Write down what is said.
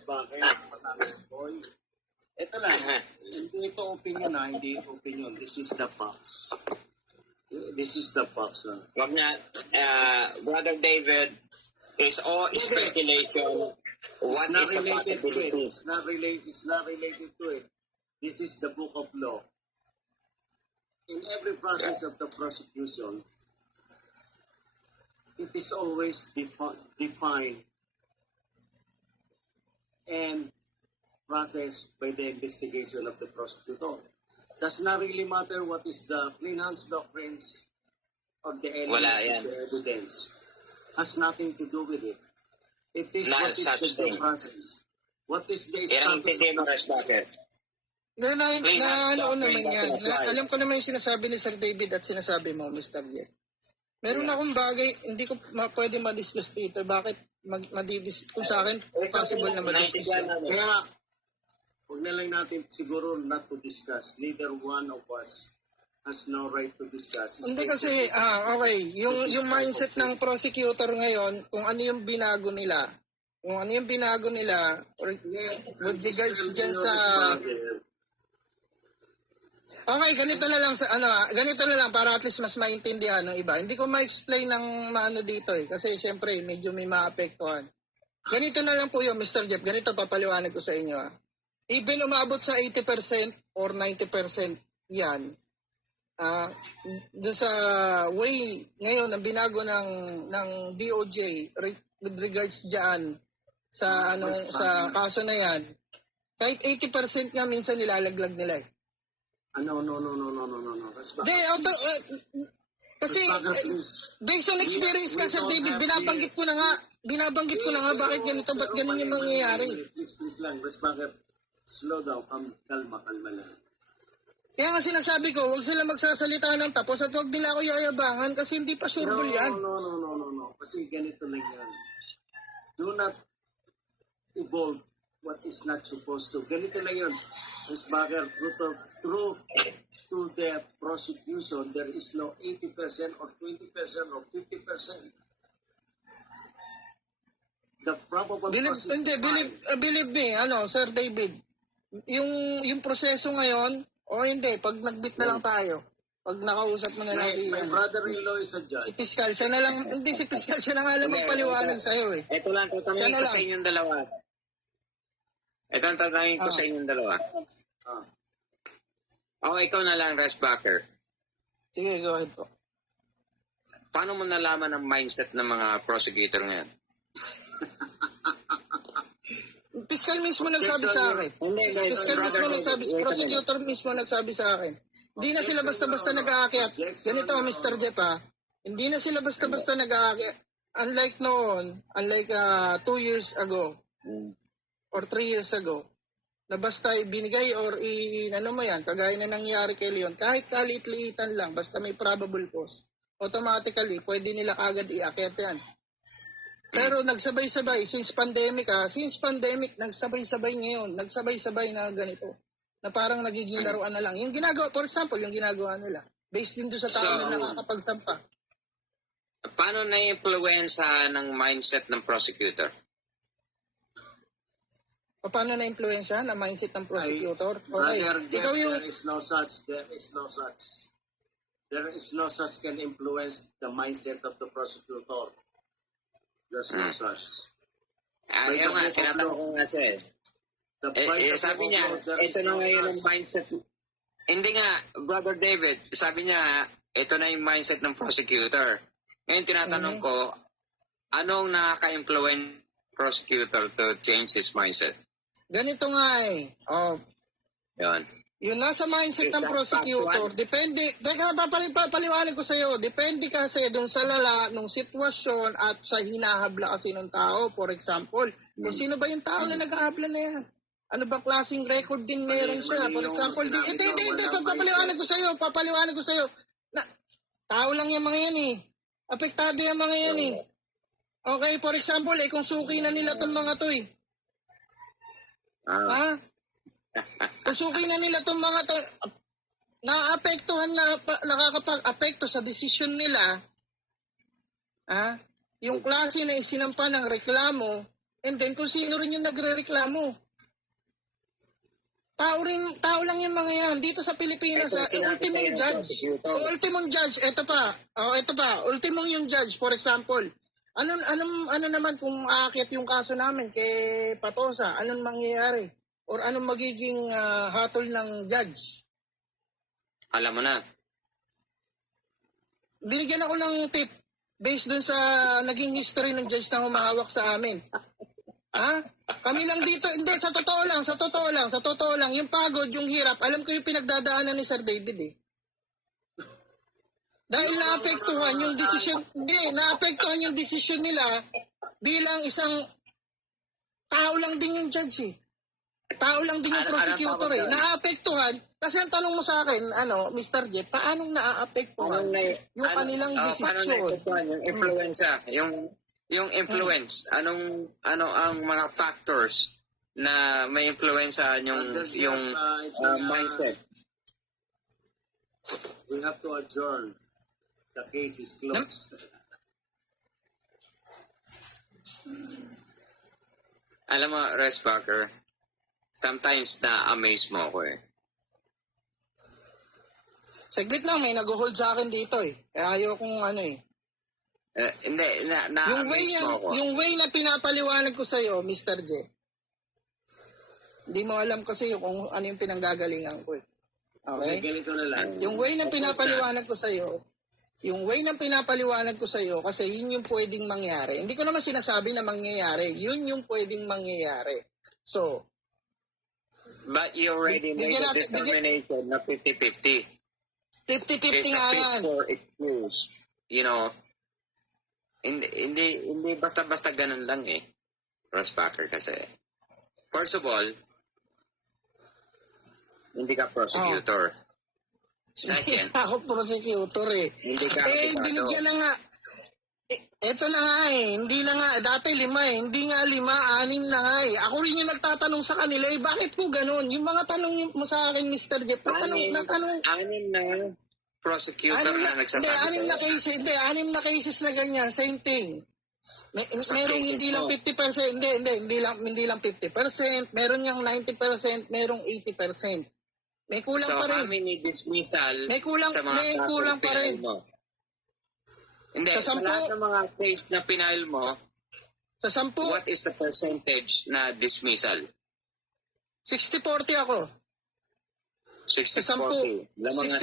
Bakit? Matamis boy. Ito lang. Hindi ito opinion ha. Hindi ito opinion. This is the facts. This is the facts. Wag na, Brother David, is all speculation. What is the possibilities? It's not related to it. This is the book of law. In every process of the prosecution, it is always defined and processed by the investigation of the prosecutor. Does not really matter what is the clean hands doctrines or the elements of the evidence. Has nothing to do with it. It is Not what is such the thing. process. What is the Yan ang status tindi mo, of the Bucket. Ano ko naman yan. Alam ko naman yung sinasabi ni Sir David at sinasabi mo, Mr. Jet. Meron akong bagay, hindi ko pwede ma-discuss dito. Bakit kung sa akin, possible na ma-discuss yan. Kaya, huwag na lang natin siguro not to discuss. Neither one of us has no right to discuss. Hindi kasi, okay, yung mindset ng prosecutor ngayon, kung ano yung binago nila, with regards dyan sa... Okay, ganito na lang para at least mas maintindihan ng iba. Hindi ko ma-explain ng maano dito kasi syempre medyo may maapektuhan. Ganito na lang po yun, Mr. Jeff. Ganito papaliwanag ko sa inyo. Even umabot sa 80% or 90% yan, doon sa way ngayon ang binago ng DOJ with regards diyan sa sa kaso na yan, kahit 80% nga minsan nilalaglag nila eh. No. Kasi based on experience ka, Sir David, binabanggit ko na nga bakit ganito, ba't ganun yung mangyayari. Please lang, Bakit? Slow down, kalma lang. Kaya nga sinasabi ko, huwag sila magsasalita ng tapos at huwag nila ako yayabangan kasi hindi pa sureball yan. No. Kasi ganito lang yan. Do not evolve what is not supposed to. Ganito lang yun. Ms. Baker, through to the prosecution, there is no 80% or 20% or 50%. The probable cause is believe me, Sir David, yung proseso ngayon, o hindi, pag nagbit na lang tayo, pag nakausap mo na lang my brother-in-law is a judge. Si Fiscal, siya na lang, hindi si Fiscal, siya na nga lang magpaliwanag sa'yo eh. Ito lang, tatanungin ko sa inyong dalawa. Ito ang tatanungin ko sa inyong dalawa. Ikaw na lang, Resbacker. Sige, go ahead po. Paano mo nalaman ang mindset ng mga prosecutor ngayon? Fiscal mismo nagsabi sa akin. Prosecutor mismo nagsabi sa akin. Hindi na sila basta-basta nag-aakyat. Ganito, Mr. Jeff, hindi na sila basta-basta nag-aakyat. Unlike noon, 2 years ago, or 3 years ago, na basta ibinigay or kagaya na nangyari kay Leon, kahit kalit-liitan lang, basta may probable cause, automatically, pwede nila kagad iakyat yan. Pero nagsabay-sabay, since pandemic, nagsabay-sabay ngayon, nagsabay-sabay na ganito, na parang nagiging laruan na lang. Yung ginagawa, for example, yung ginagawa nila, based din doon sa tao na nakakapagsampa. Paano na-influensa ng mindset ng prosecutor? Paano na-influensya na mindset ng prosecutor? Okay. Ikaw yung... There is no such can influence the mindset of the prosecutor. There's no such. Ayaw nga, tinatanong ko nga siya sabi niya, ito na ngayon ang mindset. Hindi nga, Brother David, sabi niya, ito na yung mindset ng prosecutor. Ngayon tinatanong ko, anong nakaka-influence prosecutor to change his mindset? Ganito nga Yan. Yung nasa mindset ng prosecutor, depende, papaliwanag ko sa'yo, depende kasi dun sa lala, nung sitwasyon at sa hinahabla kasi ng tao. For example, kung sino ba yung tao na naghahabla na yan? Ano ba klaseng record din meron siya? For example, papaliwanag ko sa'yo. Tao lang yung mga yan eh. Apektado yung mga yan eh. Okay, for example, kung suki na nila itong mga to eh. Pusukin na nila itong mga naapektuhan na nakakapag-apekto sa desisyon nila, yung klase na isinampa ng reklamo And then kung sino rin yung nagrereklamo. Tao lang yung mga yan. Dito sa Pilipinas, ultimong judge, ito pa, ultimong yung judge, for example, ano naman kung aakyat yung kaso namin kay Patosa, anong mangyayari? Or anong magiging hatol ng judge? Alam mo na. Binigyan ako ng tip based dun sa naging history ng judge na humahawak sa amin. Ha? Kami lang dito, hindi, sa totoo lang, yung pagod, yung hirap, alam ko yung pinagdadaanan ni Sir David eh. Dahil naapektuhan yung desisyon nila bilang isang tao lang din yung judge eh. Tao lang din yung prosecutor eh. Naapektuhan, kasi ang tanong mo sa akin, Mr. Jeff, paano naapektuhan yung kanilang desisyon? Paano yung influensya, yung influence, ano ang mga factors na may influensya yung mindset? We have to adjourn. The case is closed. Alam mo, Resbacker, sometimes na-amaze mo ako eh. Saglit lang, may nag-hold sa akin dito eh. Kaya ayokong Hindi, yung ako. way na pinapaliwanag ko sa'yo, Mr. J, hindi mo alam kasi kung ano yung pinanggagalingan ko eh. Okay? Ganito na lang. Yung way na pinapaliwanag ko sa'yo, kasi yun yung pwedeng mangyari. Hindi ko naman sinasabi na mangyayari. Yun yung pwedeng mangyayari. So, but you already made a determination na 50-50. 50-50 nga yan. For excuse. You know, hindi basta-basta ganun lang eh. Rosbacker kasi. First of all, hindi ka prosecutor. Second, Hindi ako prosecutor eh. hindi ka Binigyan na nga. Eto na nga eh. Hindi na nga. Dati 5 eh. Hindi nga 5, 6 na nga eh. Ako rin yung nagtatanong sa kanila eh. Bakit po ganun? Yung mga tanong mo sa akin, Mr. Jeff. Anim na prosecutor na nagsasabi. 6 na cases na ganyan. Same thing. Merong hindi lang 50%. Hindi lang 50%. Meron yung 90%. Merong 80%. May kulang pa rin. So, how many dismissal may kulang pa rin. Mo? Hindi, sa lahat ng mga case na pinail mo, sa 10, what is the percentage na dismissal? 60-40 ako. 60-40. Lamang na